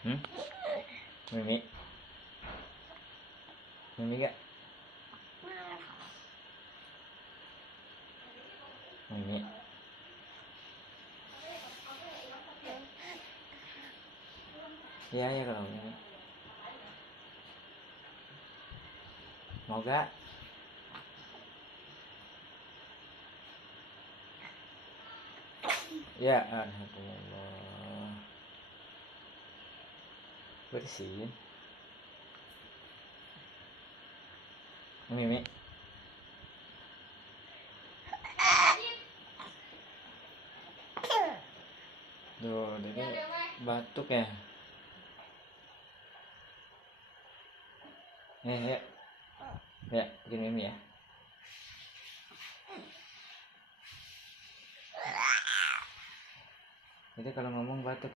Mimi. Mimi gak? Mimi. Iya ya kalau Mimi. Mau gak? Ya, alhamdulillah. Bersihin. Mimi. Duh, jadi batuk ya. Ya. Ya, bikin Mimi ya. Jadi kalau ngomong batuk.